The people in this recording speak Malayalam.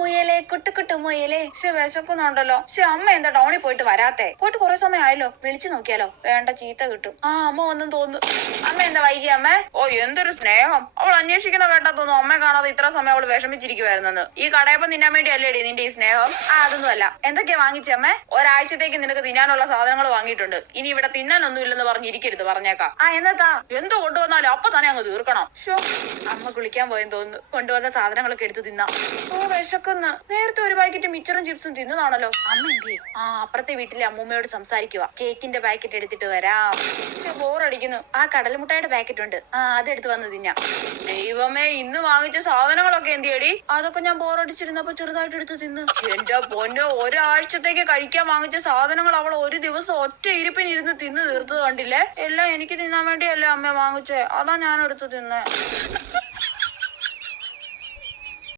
മുയലേ കുട്ടു മുയലേ. വിശക്കുന്നുണ്ടല്ലോ. അമ്മ എന്താ ടൗണിൽ പോയിട്ട് വരാത്തെ? പോയിട്ട് കുറെ സമയം ആയല്ലോ. വിളിച്ചു നോക്കിയാലോ? വേണ്ട, ചീത്ത കിട്ടും. അമ്മ വന്നെന്ന് തോന്നുന്നു. അമ്മ എന്താ വൈകി അമ്മേ? ഓ, എന്തൊരു സ്നേഹം. അവൾ അന്വേഷിക്കുന്ന കേട്ടാ തോന്നുന്നു അമ്മ കാണാതെ ഇത്ര സമയം അവള് വിഷമിച്ചിരിക്കുവായിരുന്നെന്ന്. ഈ കടയപ്പം തിന്നാൻ വേണ്ടി അല്ലേടി നിന്റെ ഈ സ്നേഹം? അതൊന്നും അല്ല. എന്തൊക്കെയാ വാങ്ങിച്ചേ അമ്മേ? ഒരാഴ്ചത്തേക്ക് നിനക്ക് തിന്നാനുള്ള സാധനങ്ങൾ വാങ്ങിയിട്ടുണ്ട്. ഇനി ഇവിടെ തിന്നാനൊന്നും ഇല്ലെന്ന് പറഞ്ഞിരിക്കരുത്, പറഞ്ഞേക്കാം. എന്നതാ? എന്ത് കൊണ്ടുവന്നാലും അപ്പൊ തന്നെ അങ്ങ് തീർക്കണം. അമ്മ കുളിക്കാൻ പോയെന്ന് തോന്നുന്നു. കൊണ്ടുവന്ന സാധനങ്ങളൊക്കെ എടുത്ത് തിന്നാം. ഓ, വിശക്കുന്ന്. നേരത്തെ ഒരു പാക്കറ്റ് മിച്ചറും ചിപ്സും തിന്നതാണല്ലോ. അമ്മ എന്തിയെ? അപ്പുറത്തെ വീട്ടിലെ അമ്മൂമ്മയോട് സംസാരിക്കുക. കേക്കിന്റെ പാക്കറ്റ് എടുത്തിട്ട് വരാം. ബോറടിക്കുന്നു. ആ കടലമുട്ടായുടെ പാക്കറ്റ് ഉണ്ട്, അതെടുത്ത് വന്ന് തിന്നാം. ദൈവമേ, ഇന്ന് വാങ്ങിച്ച സാധനങ്ങളൊക്കെ എന്തിയടി? അതൊക്കെ ഞാൻ ബോറടിച്ചിരുന്നപ്പോ ചെറുതായിട്ട് എടുത്ത് തിന്ന്. എന്റെ പൊന്നോ, ഒരാഴ്ചത്തേക്ക് കഴിക്കാൻ വാങ്ങിച്ച സാധനങ്ങൾ അവൾ ഒരു ദിവസം ഒറ്റ ഇരിപ്പിനിരുന്ന് തിന്ന് തീർത്തത് കണ്ടില്ലേ? എല്ലാം എനിക്ക് തിന്നാൻ വേണ്ടിയല്ലേ അമ്മ വാങ്ങിച്ചേ? അതാ ഞാൻ എടുത്ത് തിന്നേ.